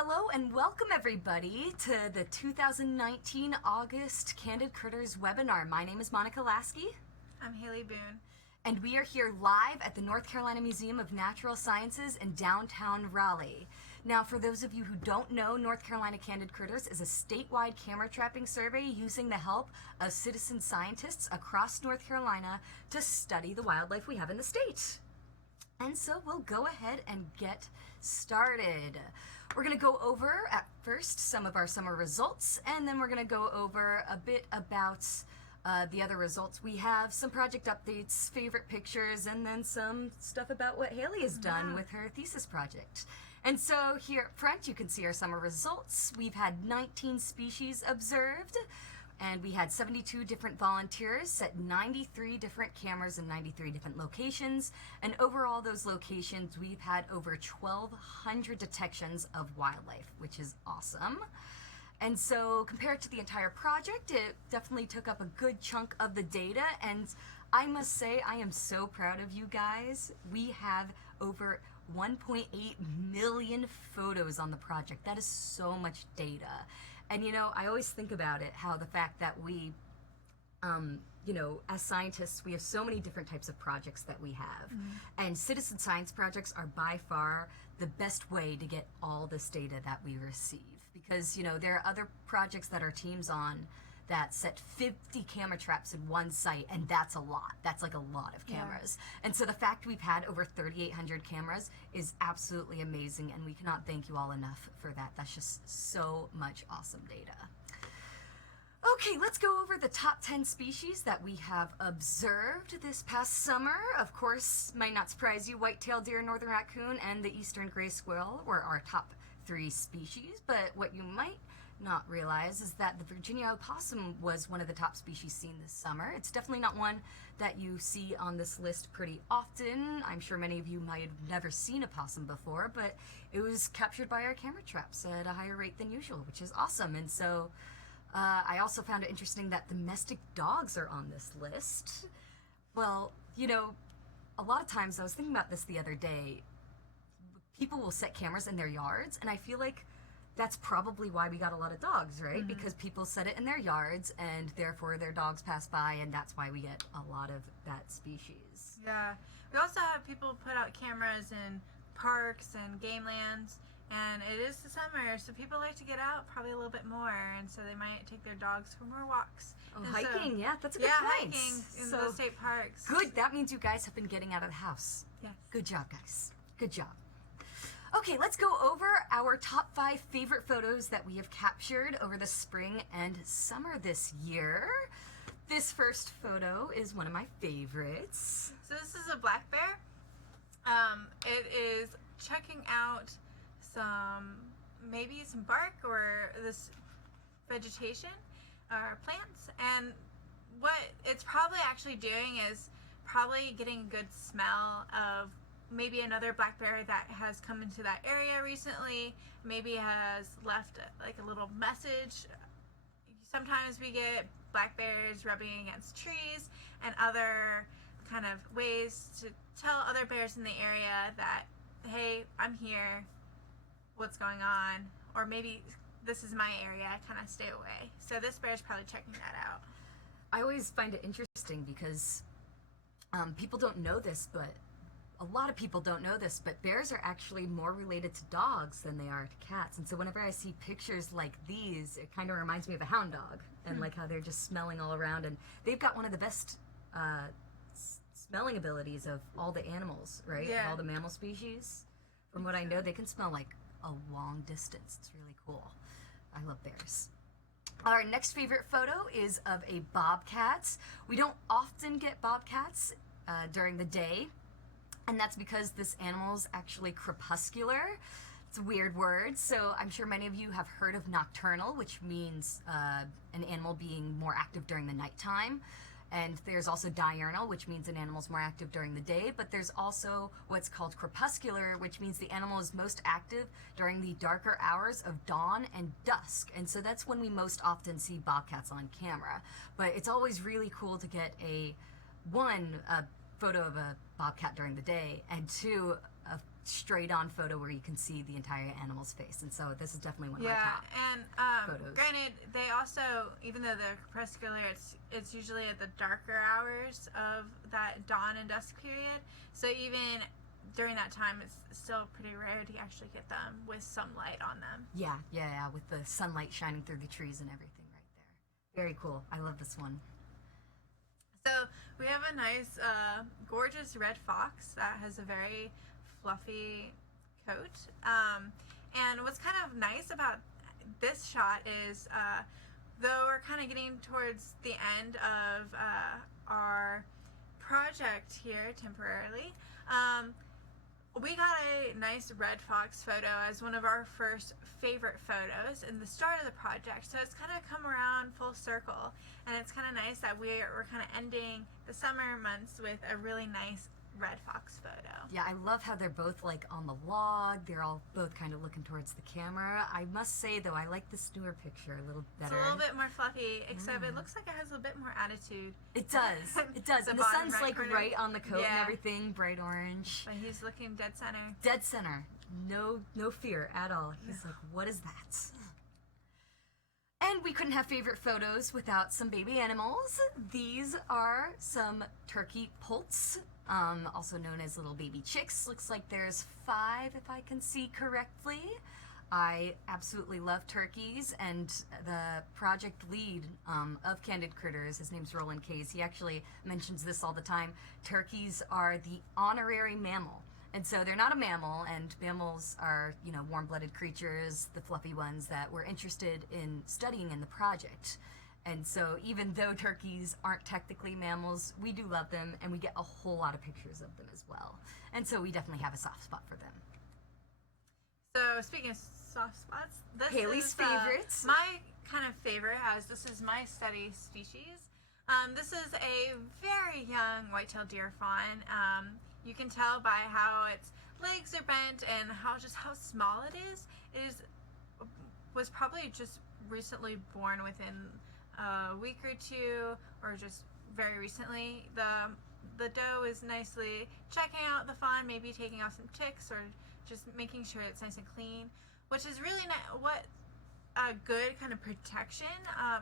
Hello and welcome everybody to the 2019 August Candid Critters webinar. My name is Monica Lasky. I'm Hailey Boone. And we are here live at the North Carolina Museum of Natural Sciences in downtown Raleigh. Now, for those of you who don't know, North Carolina Candid Critters is a statewide camera trapping survey using the help of citizen scientists across North Carolina to study the wildlife we have in the state. And so we'll go ahead and get started. We're going to go over at first some of our summer results, and then we're going to go over a bit about the other results. We have some project updates, favorite pictures, and then some stuff about what Hailey has done with her thesis project. And so here up front you can see our summer results. We've had 19 species observed, and we had 72 different volunteers, set 93 different cameras in 93 different locations, and overall those locations we've had over 1,200 detections of wildlife, which is awesome. And so compared to the entire project, it definitely took up a good chunk of the data, and I must say I am so proud of you guys. We have over 1.8 million photos on the project. That is so much data. And you know, I always think about it, how the fact that we, you know, as scientists, we have so many different types of projects that we have. And citizen science projects are by far the best way to get all this data that we receive. Because, you know, there are other projects that our team's on that set 50 camera traps in one site, and that's a lot. That's like a lot of cameras. Yeah. And so the fact we've had over 3,800 cameras is absolutely amazing, and we cannot thank you all enough for that. That's just so much awesome data. Okay, let's go over the top 10 species that we have observed this past summer. Of course, might not surprise you, white-tailed deer, northern raccoon, and the eastern gray squirrel were our top 3 species, but what you might not realize is that the Virginia opossum was one of the top species seen this summer. It's definitely not one that you see on this list pretty often. I'm sure many of you might have never seen a possum before, but it was captured by our camera traps at a higher rate than usual, which is awesome. And so I also found it interesting that domestic dogs are on this list. Well, you know, a lot of times, I was thinking about this the other day, people will set cameras in their yards, and I feel like that's probably why we got a lot of dogs, right? Because people set it in their yards, and therefore their dogs pass by, and that's why we get a lot of that species. Yeah. We also have people put out cameras in parks and game lands, and it is the summer, so people like to get out probably a little bit more, and so they might take their dogs for more walks. Oh, and hiking, so, yeah, that's a good point. Hiking in the state parks. Good, that means you guys have been getting out of the house. Yes. Good job, guys. Good job. Okay, let's go over our top 5 favorite photos that we have captured over the spring and summer this year. This first photo is one of my favorites. So this is a black bear. It is checking out maybe some bark or this vegetation or plants, and what it's probably actually doing is probably getting a good smell of maybe another black bear that has come into that area recently, maybe has left like a little message. Sometimes we get black bears rubbing against trees and other kind of ways to tell other bears in the area that, hey, I'm here, what's going on, or maybe this is my area, kind of stay away. So this bear is probably checking that out. I always find it interesting because people don't know this, but a lot of people don't know this, but bears are actually more related to dogs than they are to cats. And so whenever I see pictures like these, it kind of reminds me of a hound dog, and like how they're just smelling all around. And they've got one of the best smelling abilities of all the animals, right? Yeah. Of all the mammal species. From what I know, they can smell like a long distance. It's really cool. I love bears. Our next favorite photo is of a bobcat. We don't often get bobcats during the day, and that's because this animal is actually crepuscular. It's a weird word, so I'm sure many of you have heard of nocturnal, which means an animal being more active during the nighttime. And there's also diurnal, which means an animal's more active during the day, but there's also what's called crepuscular, which means the animal is most active during the darker hours of dawn and dusk. And so that's when we most often see bobcats on camera. But it's always really cool to get a photo of a bobcat during the day, and 2, straight on photo where you can see the entire animal's face. And so this is definitely one of my Yeah, top and photos. granted, they also, even though they're crepuscular, it's usually at the darker hours of that dawn and dusk period. So even during that time, it's still pretty rare to actually get them with some light on them. Yeah, with the sunlight shining through the trees and everything right there. Very cool. I love this one. So we have a nice, gorgeous red fox that has a very fluffy coat. And what's kind of nice about this shot is, though we're kind of getting towards the end of our project here temporarily, we got a nice red fox photo as one of our first favorite photos in the start of the project. So it's kind of come around full circle, and it's kind of nice that we're kind of ending the summer months with a really nice red fox photo. Yeah, I love how they're both like on the log. They're all both kind of looking towards the camera. I must say though, I like this newer picture a little better. It's a little bit more fluffy, except it looks like it has a bit more attitude. It does. It does. The And the bottom sun's right like corner. right on the coat and Yeah. everything, bright orange. But he's looking dead center. Dead center. No fear at all. He's like, what is that? And we couldn't have favorite photos without some baby animals. These are some turkey poults, also known as little baby chicks. Looks like there's 5 if I can see correctly. I absolutely love turkeys, and the project lead of Candid Critters, his name's Roland Case, he actually mentions this all the time. Turkeys are the honorary mammal. And so they're not a mammal, and mammals are, warm-blooded creatures, the fluffy ones that we're interested in studying in the project. And so even though turkeys aren't technically mammals, we do love them, and we get a whole lot of pictures of them as well. And so we definitely have a soft spot for them. So speaking of soft spots, this Hailey's is favorites. my kind of favorite, as this is my study species. This is a very young white-tailed deer fawn. You can tell by how its legs are bent and how small it is. Was probably just recently born within a week or two, or just very recently. The doe is nicely checking out the fawn, maybe taking off some ticks or just making sure it's nice and clean, which is really what a good kind of protection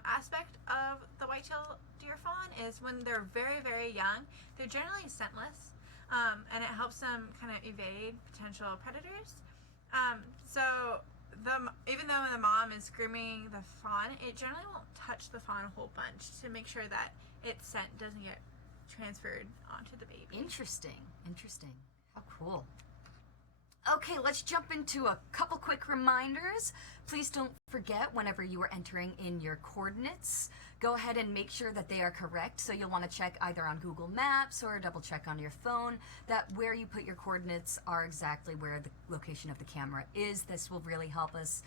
aspect of the white-tailed deer fawn is. When they're very, very young, they're generally scentless. And it helps them kind of evade potential predators. So even though the mom is grooming the fawn, it generally won't touch the fawn a whole bunch to make sure that its scent doesn't get transferred onto the baby. Interesting. How cool. Okay, let's jump into a couple quick reminders. Please don't forget, whenever you are entering in your coordinates, go ahead and make sure that they are correct. So you'll want to check either on Google Maps or double check on your phone that where you put your coordinates are exactly where the location of the camera is. This will really help us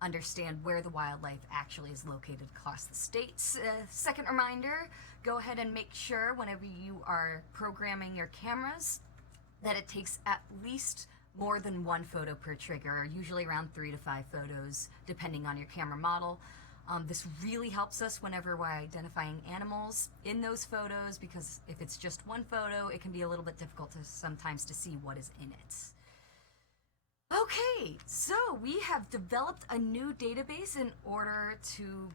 understand where the wildlife actually is located across the states. Second reminder, go ahead and make sure whenever you are programming your cameras that it takes at least more than 1 photo per trigger, usually around 3 to 5 photos, depending on your camera model. This really helps us whenever we're identifying animals in those photos, because if it's just 1 photo, it can be a little bit difficult sometimes to see what is in it. Okay, so we have developed a new database in order to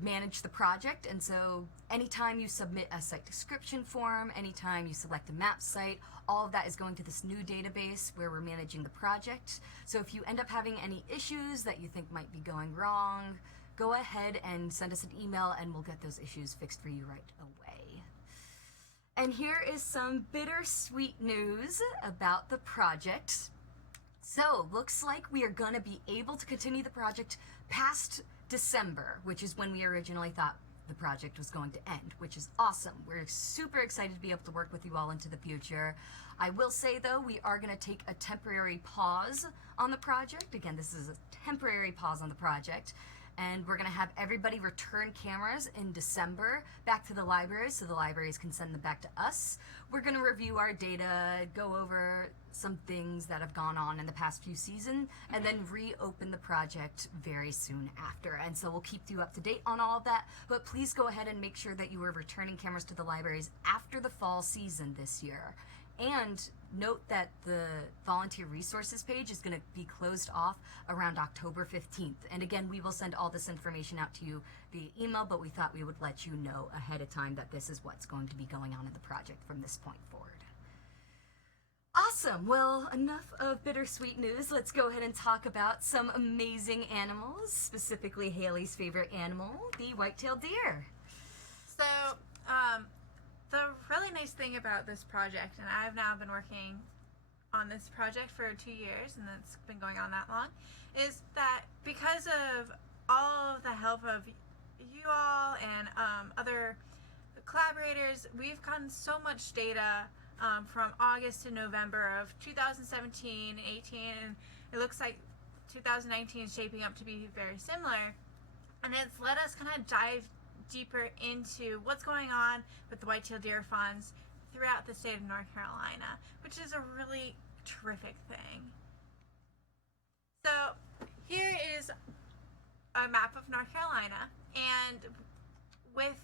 manage the project, and so anytime you submit a site description form, anytime you select a map site, all of that is going to this new database where we're managing the project. So if you end up having any issues that you think might be going wrong, go ahead and send us an email and we'll get those issues fixed for you right away. And here is some bittersweet news about the project. So, looks like we are going to be able to continue the project past December, which is when we originally thought the project was going to end, which is awesome. We're super excited to be able to work with you all into the future. I will say, though, we are going to take a temporary pause on the project. Again, this is a temporary pause on the project. And we're going to have everybody return cameras in December back to the libraries so the libraries can send them back to us. We're going to review our data, go over some things that have gone on in the past few seasons, and then reopen the project very soon after. And so we'll keep you up to date on all of that, but please go ahead and make sure that you are returning cameras to the libraries after the fall season this year. And note that the volunteer resources page is going to be closed off around October 15th. And again, we will send all this information out to you via email, but we thought we would let you know ahead of time that this is what's going to be going on in the project from this point forward. Awesome. Well, enough of bittersweet news. Let's go ahead and talk about some amazing animals, specifically Hailey's favorite animal, the white-tailed deer. So, the really nice thing about this project, and I've now been working on this project for 2 years, and it's been going on that long, is that because of all of the help of you all and other collaborators, we've gotten so much data from August to November of 2017 and 18, and it looks like 2019 is shaping up to be very similar, and it's let us kind of dive deeper into what's going on with the white-tailed deer fawns throughout the state of North Carolina, which is a really terrific thing. So here is a map of North Carolina, and with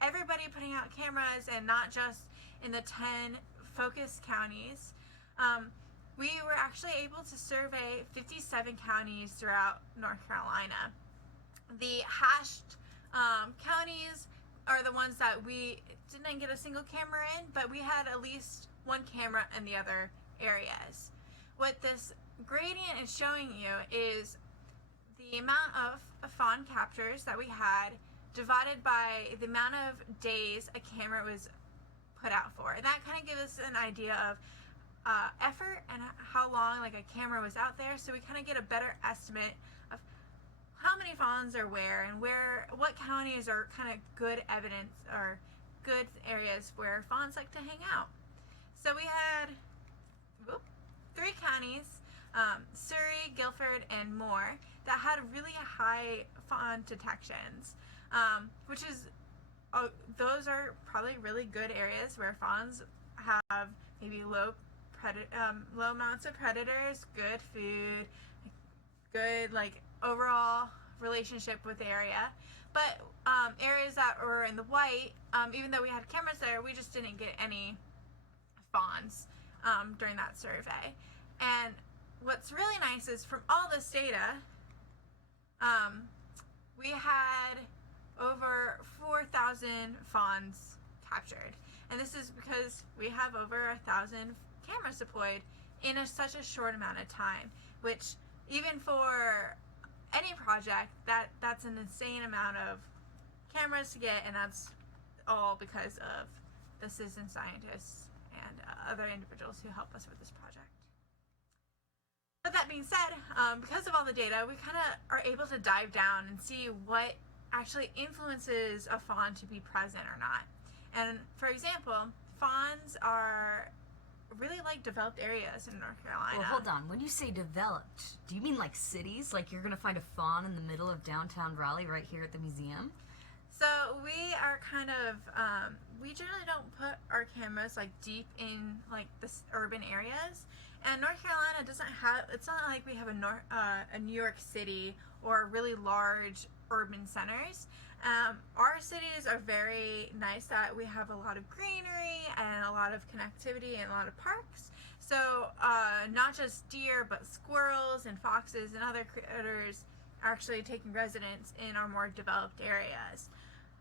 everybody putting out cameras, and not just in the 10 focus counties, we were actually able to survey 57 counties throughout North Carolina. The hashed counties are the ones that we didn't get a single camera in, but we had at least one camera in the other areas. What this gradient is showing you is the amount of fawn captures that we had divided by the amount of days a camera was put out for. And that kind of gives us an idea of effort and how long like a camera was out there, so we kind of get a better estimate of how many fawns are where, and what counties are kind of good evidence or good areas where fawns like to hang out. So we had 3 counties, Surrey, Guilford, and Moore, that had really high fawn detections, which is those are probably really good areas where fawns have maybe low amounts of predators, good food, good like overall relationship with the area. But areas that were in the white, even though we had cameras there, we just didn't get any fawns during that survey. And what's really nice is from all this data, we had over 4,000 fawns captured. And this is because we have over 1,000 cameras deployed in such a short amount of time, which even for any project, that's an insane amount of cameras to get, and that's all because of the citizen scientists and other individuals who help us with this project. But that being said, because of all the data, we kind of are able to dive down and see what actually influences a fawn to be present or not. And for example, fawns are really like developed areas in North Carolina. Well, hold on. When you say developed, do you mean like cities? Like you're going to find a fawn in the middle of downtown Raleigh right here at the museum? So we are kind of, we generally don't put our cameras like deep in like the urban areas. And North Carolina doesn't have, it's not like we have a New York City or really large urban centers. Our cities are very nice that we have a lot of greenery and a lot of connectivity and a lot of parks. So not just deer, but squirrels and foxes and other critters are actually taking residence in our more developed areas.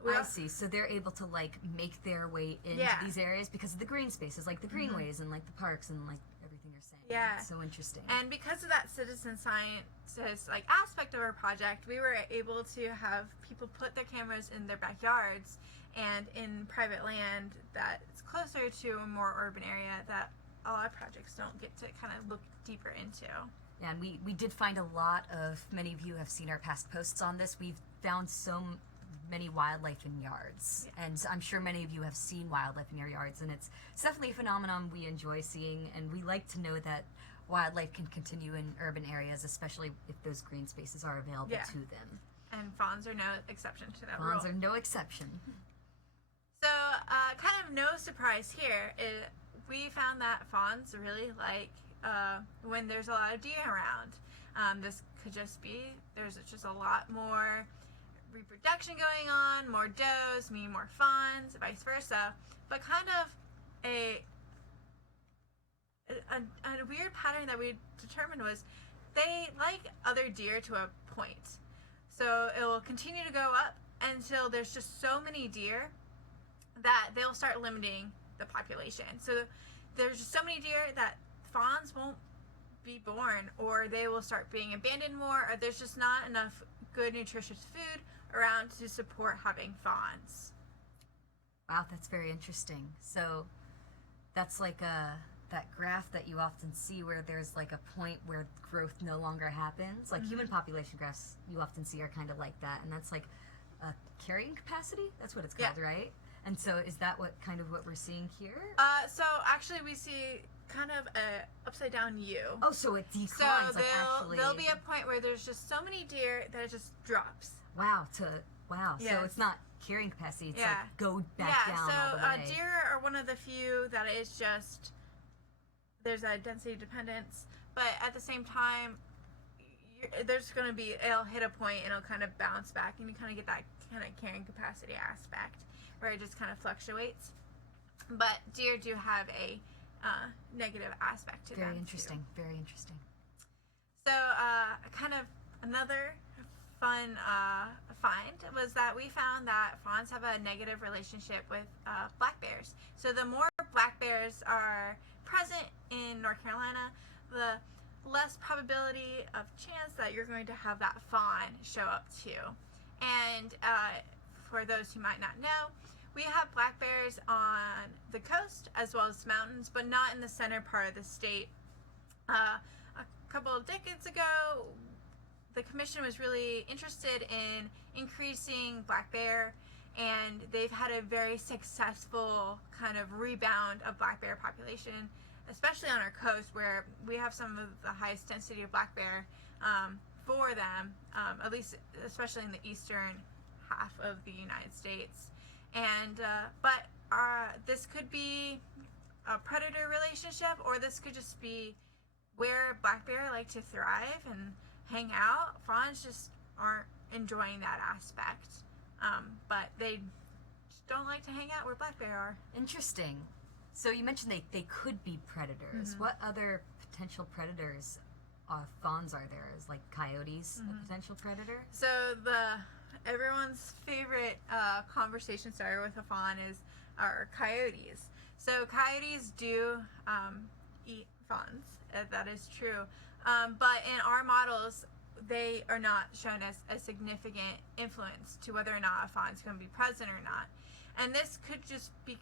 I see. So they're able to like make their way into these areas because of the green spaces, like the greenways and like the parks and like everything you're saying. Yeah. It's so interesting. And because of that citizen scientist like aspect of our project, we were able to have people put their cameras in their backyards and in private land that is closer to a more urban area that a lot of projects don't get to kind of look deeper into. Yeah, and we did find a lot of, many of you have seen our past posts on this, we've found so many wildlife in yards, and I'm sure many of you have seen wildlife in your yards, and it's definitely a phenomenon we enjoy seeing, and we like to know that wildlife can continue in urban areas, especially if those green spaces are available to them. And fawns are no exception to that Fawns rule. are no exception. So kind of no surprise here, we found that fawns really like when there's a lot of deer around. This could just be, there's just a lot more reproduction going on, more does mean more fawns, vice versa, but kind of a a weird pattern that we determined was they like other deer to a point. So it will continue to go up until there's just so many deer that they'll start limiting the population. So there's just so many deer that fawns won't be born, or they will start being abandoned more, or there's just not enough good nutritious food around to support having fawns. Wow, that's very interesting. So that's like that graph that you often see where there's like a point where growth no longer happens. Like human population graphs you often see are kind of like that, and that's like a carrying capacity. That's what it's called, right? And so is that what we're seeing here? So actually we see kind of a upside down U. Oh, so it declines. So there'll be a point where there's just so many deer that it just drops. Wow. Yes. So it's not carrying capacity. It's like go back down all the way. So deer are one of the few that is just, there's a density dependence, but at the same time, there's going to be, it'll hit a point and it'll kind of bounce back, and you kind of get that kind of carrying capacity aspect where it just kind of fluctuates. But deer do have a negative aspect to them. Very interesting. Very interesting. So kind of another fun find was that we found that fawns have a negative relationship with black bears. So the more black bears are present in North Carolina, the less probability of chance that you're going to have that fawn show up too. And for those who might not know, we have black bears on the coast as well as mountains, but not in the center part of the state. A couple of decades ago, the commission was really interested in increasing black bear, and they've had a very successful kind of rebound of black bear population, especially on our coast where we have some of the highest density of black bear for them, at least especially in the eastern half of the United States. And but this could be a predator relationship, or this could just be where black bear like to thrive and hang out. Fawns just aren't enjoying that aspect, but they just don't like to hang out where black bear are. Interesting. So you mentioned they could be predators. What other potential predators fawns are there? Is like coyotes a potential predator? So everyone's favorite conversation starter with a fawn are coyotes. So coyotes do eat fawns. That is true. But in our models, they are not shown as a significant influence to whether or not a fawn is going to be present or not. And this could just be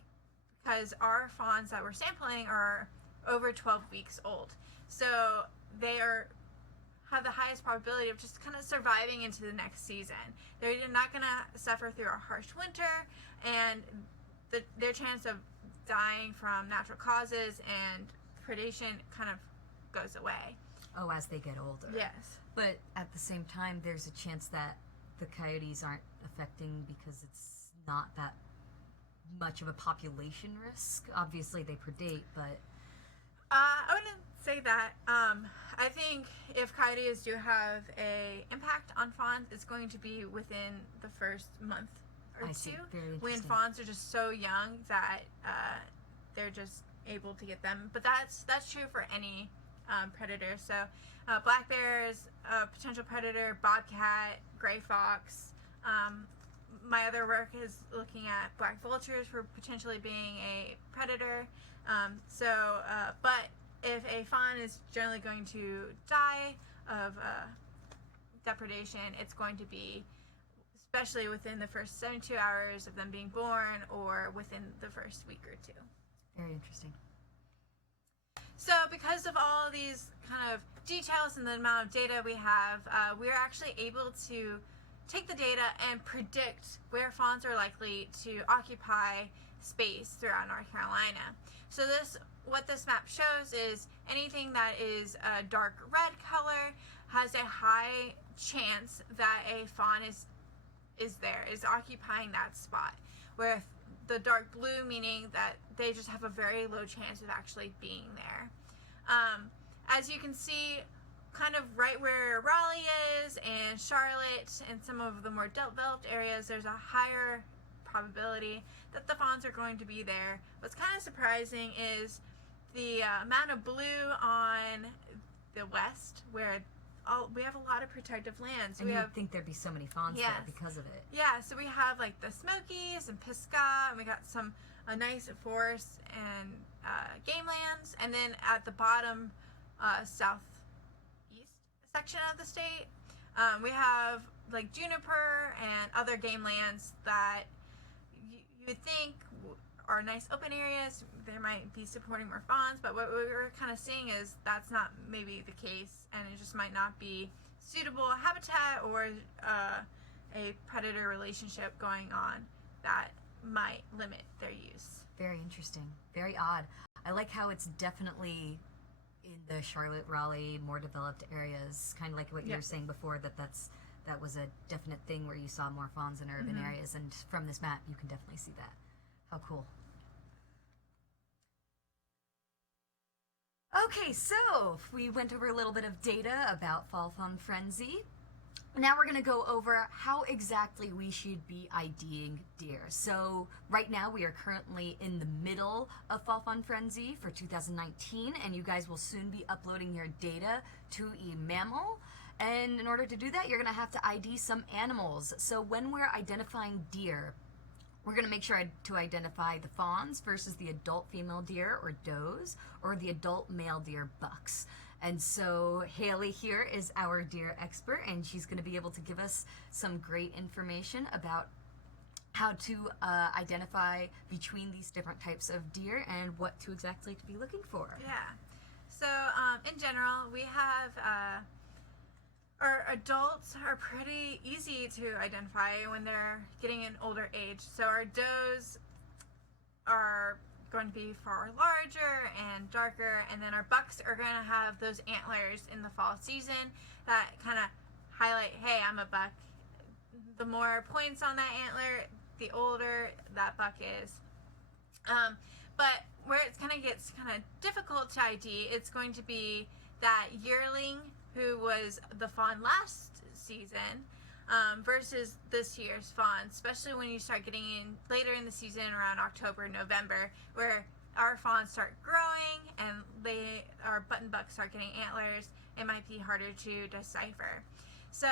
because our fawns that we're sampling are over 12 weeks old. So they have the highest probability of just kind of surviving into the next season. They're not going to suffer through a harsh winter, and their chance of dying from natural causes and predation kind of goes away. Oh, as they get older. Yes. But at the same time, there's a chance that the coyotes aren't affecting because it's not that much of a population risk. Obviously, they predate, but... I wouldn't say that. I think if coyotes do have a impact on fawns, it's going to be within the first month or two, when fawns are just so young that they're just able to get them. But that's true for any predator. So black bears, potential predator, bobcat, gray fox. My other work is looking at black vultures for potentially being a predator. But if a fawn is generally going to die of depredation, it's going to be especially within the first 72 hours of them being born or within the first week or two. Very interesting. So because of all of these kind of details and the amount of data we have, we're actually able to take the data and predict where fawns are likely to occupy space throughout North Carolina. So what this map shows is anything that is a dark red color has a high chance that a fawn is occupying that spot, where the dark blue meaning that they just have a very low chance of actually being there. As you can see, kind of right where Raleigh is and Charlotte and some of the more developed areas, there's a higher probability that the fawns are going to be there. What's kind of surprising is the amount of blue on the west, where we have a lot of protective lands. And you'd think there'd be so many fawns there because of it. Yeah, so we have like the Smokies and Pisgah, and we got some nice forests and game lands, and then at the bottom southeast section of the state, we have like juniper and other game lands that you would think are nice open areas. They might be supporting more fawns, but what we're kind of seeing is that's not maybe the case, and it just might not be suitable habitat or a predator relationship going on that might limit their use. Very interesting. Very odd. I like how it's definitely in the Charlotte, Raleigh, more developed areas, kind of like what you were saying before, that was a definite thing where you saw more fawns in urban areas, and from this map you can definitely see that. How cool. Okay, so we went over a little bit of data about fall fawn frenzy. Now we're going to go over how exactly we should be IDing deer. So right now we are currently in the middle of fall fawn frenzy for 2019, and you guys will soon be uploading your data to eMammal. And in order to do that, you're going to have to ID some animals. So when we're identifying deer, we're going to make sure to identify the fawns versus the adult female deer or does, or the adult male deer bucks. And so Hailey here is our deer expert, and she's going to be able to give us some great information about how to identify between these different types of deer and what to exactly to be looking for. Yeah. So in general, we have our adults are pretty easy to identify when they're getting an older age. So our does are going to be far larger and darker, and then our bucks are going to have those antlers in the fall season that kind of highlight, hey, I'm a buck. The more points on that antler, the older that buck is. But where it kind of gets kind of difficult to ID, it's going to be that yearling who was the fawn last season versus this year's fawn, especially when you start getting in later in the season around October, November, where our fawns start growing and our button bucks start getting antlers. It might be harder to decipher. So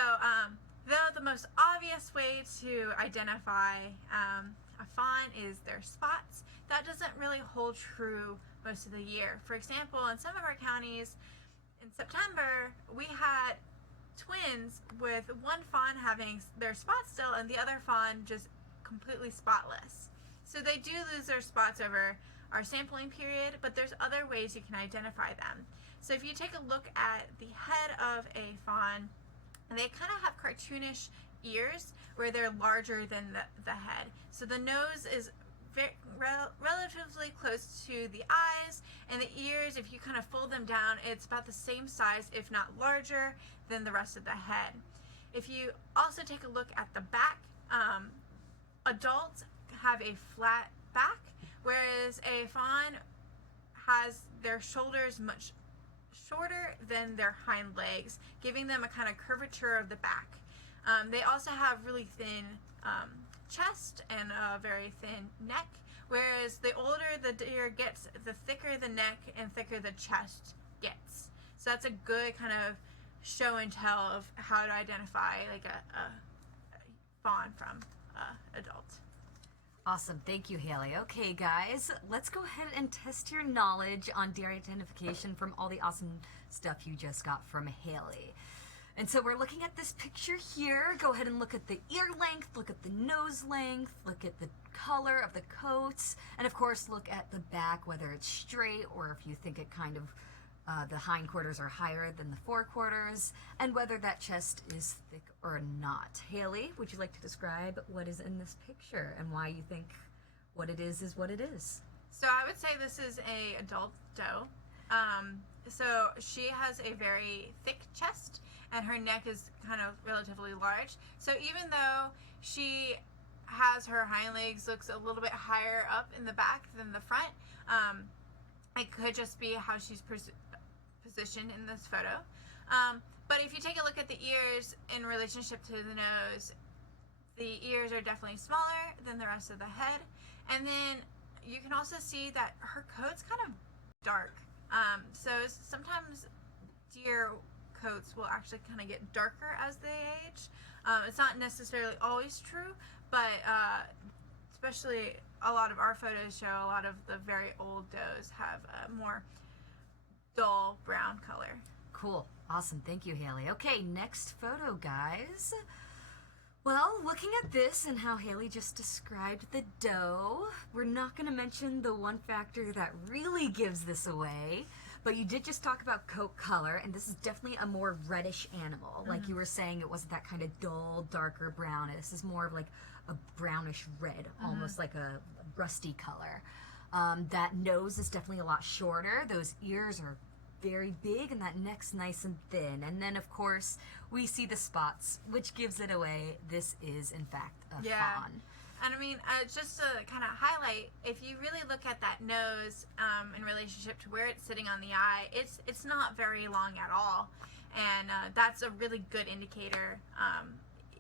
the most obvious way to identify a fawn is their spots. That doesn't really hold true most of the year. For example, in some of our counties, in September, we had twins with one fawn having their spots still and the other fawn just completely spotless. So they do lose their spots over our sampling period, but there's other ways you can identify them. So if you take a look at the head of a fawn, they kind of have cartoonish ears where they're larger than the head. So the nose is relatively close to the eyes, and the ears, if you kind of fold them down, it's about the same size, if not larger, than the rest of the head. If you also take a look at the back, adults have a flat back, whereas a fawn has their shoulders much shorter than their hind legs, giving them a kind of curvature of the back. They also have really thin chest and a very thin neck, whereas the older the deer gets, the thicker the neck and thicker the chest gets. So that's a good kind of show and tell of how to identify like a fawn from adult. Awesome. Thank you, Hailey. Okay, guys, let's go ahead and test your knowledge on deer identification from all the awesome stuff you just got from Hailey. And so we're looking at this picture here. Go ahead and look at the ear length, look at the nose length, look at the color of the coats, and of course look at the back, whether it's straight or if you think it kind of, the hindquarters are higher than the forequarters, and whether that chest is thick or not. Hailey, would you like to describe what is in this picture and why you think what it is what it is? So I would say this is a adult doe. So she has a very thick chest, and her neck is kind of relatively large. So even though she has her hind legs looks a little bit higher up in the back than the front, it could just be how she's positioned in this photo. But if you take a look at the ears in relationship to the nose, the ears are definitely smaller than the rest of the head. And then you can also see that her coat's kind of dark. So sometimes deer coats will actually kind of get darker as they age. It's not necessarily always true, but especially a lot of our photos show a lot of the very old does have a more dull brown color. Cool. Awesome. Thank you, Hailey. Okay, next photo, guys. Well, looking at this and how Hailey just described the doe, we're not going to mention the one factor that really gives this away, but you did just talk about coat color, and this is definitely a more reddish animal. Like you were saying, it wasn't that kind of dull, darker brown. This is more of like a brownish red, almost like a rusty color. That nose is definitely a lot shorter. Those ears are very big, and that neck's nice and thin. And then, of course, we see the spots, which gives it away. This is, in fact, a fawn. And I mean, just to kind of highlight, if you really look at that nose in relationship to where it's sitting on the eye, it's not very long at all. And that's a really good indicator.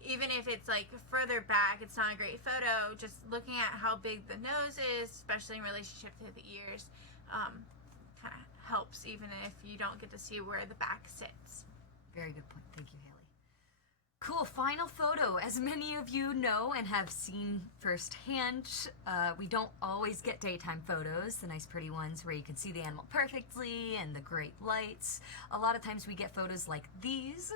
Even if it's like further back, it's not a great photo. Just looking at how big the nose is, especially in relationship to the ears, kind of helps, even if you don't get to see where the back sits. Very good point. Thank you, Hailey. Cool. Final photo. As many of you know and have seen firsthand, we don't always get daytime photos, the nice pretty ones where you can see the animal perfectly and the great lights. A lot of times we get photos like these,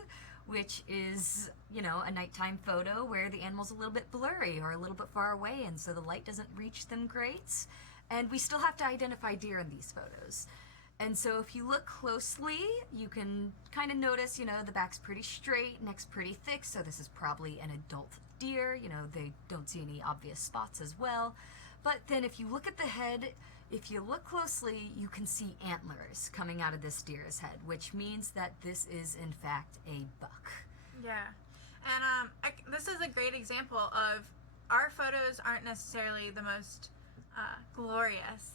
which is, you know, a nighttime photo where the animal's a little bit blurry or a little bit far away, and so the light doesn't reach them great. And we still have to identify deer in these photos. And so if you look closely, you can kind of notice, you know, the back's pretty straight, neck's pretty thick, so this is probably an adult deer. You know, they don't see any obvious spots as well. But then if you look at the head, if you look closely, you can see antlers coming out of this deer's head, which means that this is, in fact, a buck. Yeah. And this is a great example of our photos aren't necessarily the most glorious.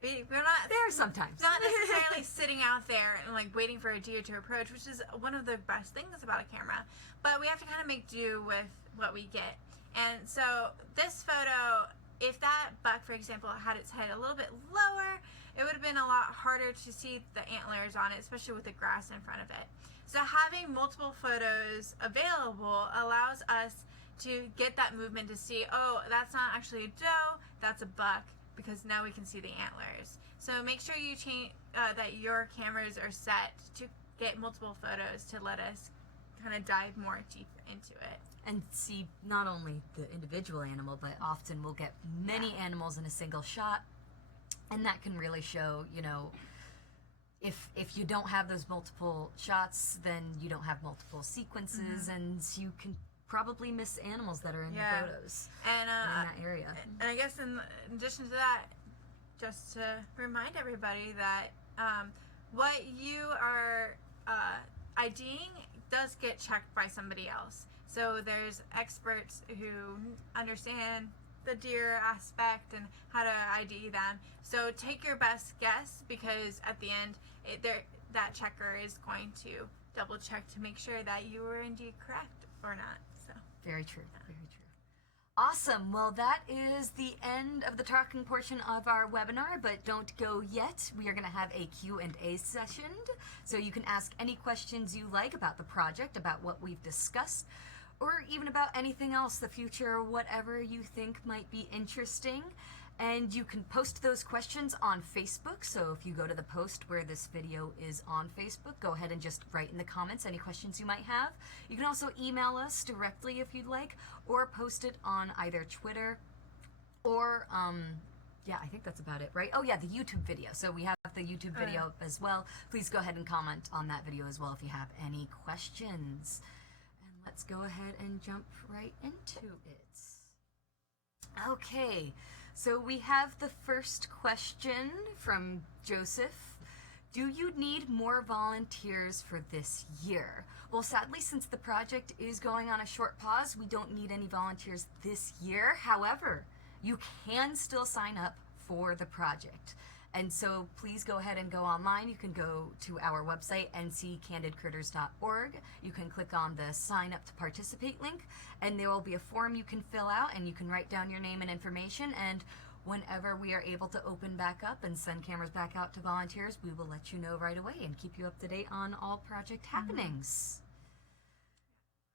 We're not there sometimes. Not necessarily sitting out there and like waiting for a deer to approach, which is one of the best things about a camera. But we have to kind of make do with what we get. And so this photo, if that buck, for example, had its head a little bit lower, it would have been a lot harder to see the antlers on it, especially with the grass in front of it. So having multiple photos available allows us to get that movement to see, oh, that's not actually a doe, that's a buck, because now we can see the antlers. So make sure you change that your cameras are set to get multiple photos to let us kind of dive more deep into it. And see not only the individual animal, but often we'll get many animals in a single shot, and that can really show, you know, if you don't have those multiple shots, then you don't have multiple sequences, and you can probably miss animals that are in the photos and in that area. And I guess in addition to that, just to remind everybody that what you are IDing does get checked by somebody else. So there's experts who understand the deer aspect and how to ID them. So take your best guess, because at the end, that checker is going to double check to make sure that you were indeed correct or not. So very true. Very true. Awesome. Well, that is the end of the talking portion of our webinar, but don't go yet. We are going to have a Q&A session, so you can ask any questions you like about the project, about what we've discussed, or even about anything else, the future, whatever you think might be interesting. And you can post those questions on Facebook. So if you go to the post where this video is on Facebook, go ahead and just write in the comments any questions you might have. You can also email us directly if you'd like, or post it on either Twitter or, yeah, I think that's about it, right? Oh yeah, the YouTube video. So we have the YouTube video as well. Please go ahead and comment on that video as well if you have any questions. And let's go ahead and jump right into it. Okay. So we have the first question from Joseph. Do you need more volunteers for this year? Well, sadly, since the project is going on a short pause, we don't need any volunteers this year. However, you can still sign up for the project. And so please go ahead and go online. You can go to our website, ncandidcritters.org. You can click on the sign up to participate link, and there will be a form you can fill out, and you can write down your name and information. And whenever we are able to open back up and send cameras back out to volunteers, we will let you know right away and keep you up to date on all project happenings.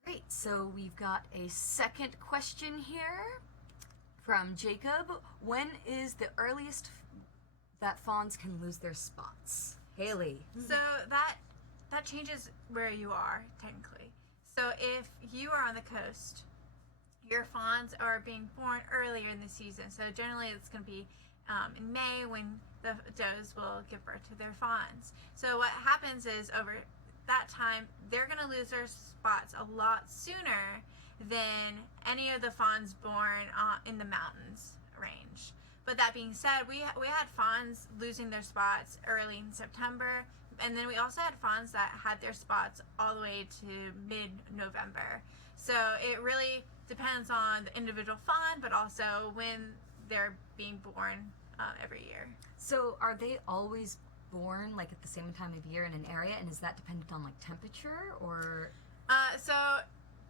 Great, so we've got a second question here from Jacob. When is the earliest that fawns can lose their spots? Hailey. So that changes where you are, technically. So if you are on the coast, your fawns are being born earlier in the season. So generally it's going to be in May when the does will give birth to their fawns. So what happens is over that time, they're going to lose their spots a lot sooner than any of the fawns born in the mountains range. But that being said, we had fawns losing their spots early in September, and then we also had fawns that had their spots all the way to mid-November. So it really depends on the individual fawn, but also when they're being born every year. So are they always born like at the same time of year in an area, and is that dependent on like temperature or? So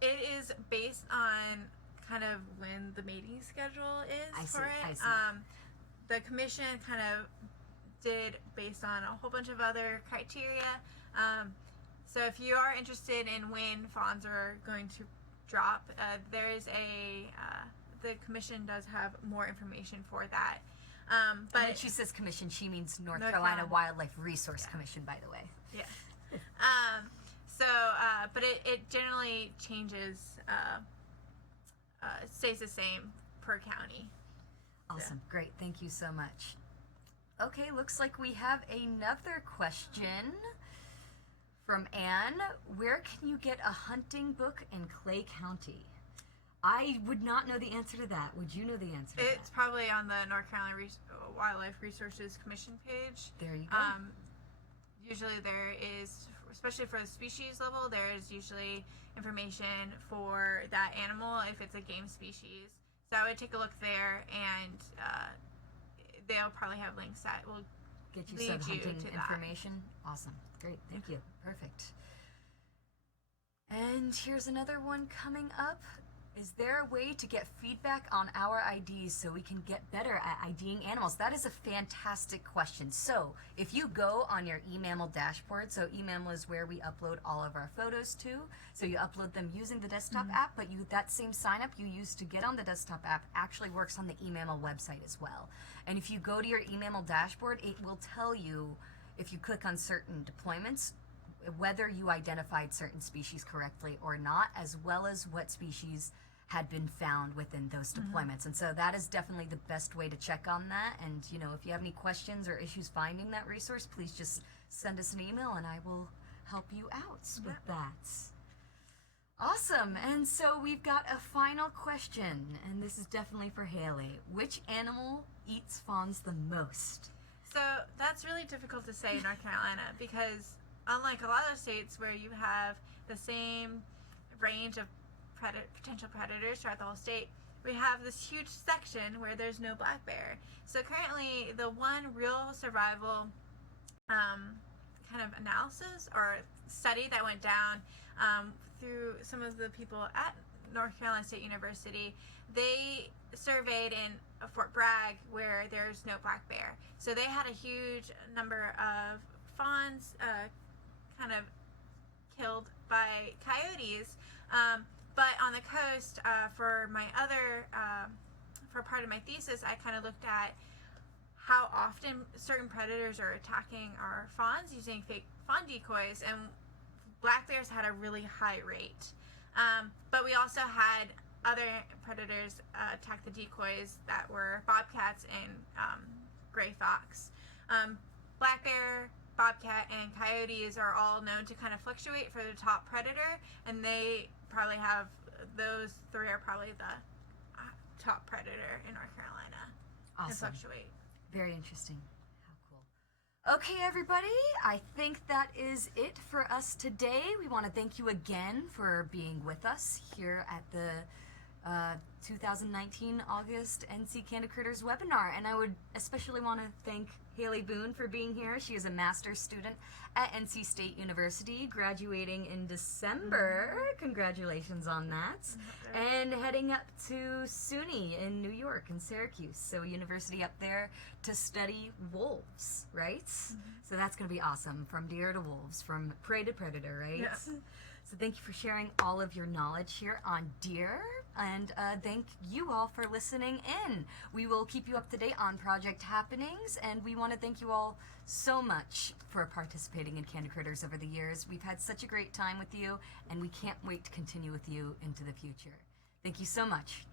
it is based on kind of when the mating schedule is for it. I see. The commission kind of did based on a whole bunch of other criteria. So if you are interested in when fawns are going to drop, there is the commission does have more information for that. But when she says commission, she means North North Carolina Carolina. Wildlife Resource Commission, by the way. yeah. But it generally changes, stays the same per county. Awesome. Great. Thank you so much. Okay, looks like we have another question from Anne. Where can you get a hunting book in Clay County? I would not know the answer to that. Would you know the answer to that? It's probably on the North Carolina Wildlife Resources Commission page. There you go. Usually there is, especially for the species level, there is usually information for that animal if it's a game species. So I would take a look there, and they'll probably have links that will Get you lead some you hunting to that. information. Awesome. Great. Thank you. Perfect. And here's another one coming up. Is there a way to get feedback on our IDs so we can get better at IDing animals? That is a fantastic question. So if you go on your eMammal dashboard, so eMammal is where we upload all of our photos to. So you upload them using the desktop app, but that same sign up you use to get on the desktop app actually works on the eMammal website as well. And if you go to your eMammal dashboard, it will tell you, if you click on certain deployments, whether you identified certain species correctly or not, as well as what species had been found within those deployments. And so that is definitely the best way to check on that. And, if you have any questions or issues finding that resource, please just send us an email and I will help you out with that. Awesome. And so we've got a final question, and this is definitely for Hailey. Which animal eats fawns the most? So that's really difficult to say in North Carolina because unlike a lot of states where you have the same range of potential predators throughout the whole state, we have this huge section where there's no black bear. So currently the one real survival kind of analysis or study that went down through some of the people at North Carolina State University, they surveyed in Fort Bragg where there's no black bear. So they had a huge number of fawns kind of killed by coyotes. But on the coast, for my other, for part of my thesis, I kind of looked at how often certain predators are attacking our fawns using fake fawn decoys, and black bears had a really high rate. But we also had other predators attack the decoys that were bobcats and gray fox. Black bear, bobcat, and coyotes are all known to kind of fluctuate for the top predator, and they probably have, those three are probably the top predator in North Carolina. Awesome. And fluctuate. Very interesting. How cool. Okay, everybody, I think that is it for us today. We want to thank you again for being with us here at the 2019 August NC Candid Critters webinar. And I would especially want to thank Hailey Boone for being here. She is a master's student at NC State University, graduating in December. Congratulations on that. And heading up to SUNY in New York, in Syracuse. So a university up there to study wolves, right? So that's going to be awesome. From deer to wolves, from prey to predator, right? Yeah. So thank you for sharing all of your knowledge here on deer, and thank you all for listening in. We will keep you up to date on project happenings, and we want to thank you all so much for participating in Candid Critters over the years. We've had such a great time with you, and we can't wait to continue with you into the future. Thank you so much.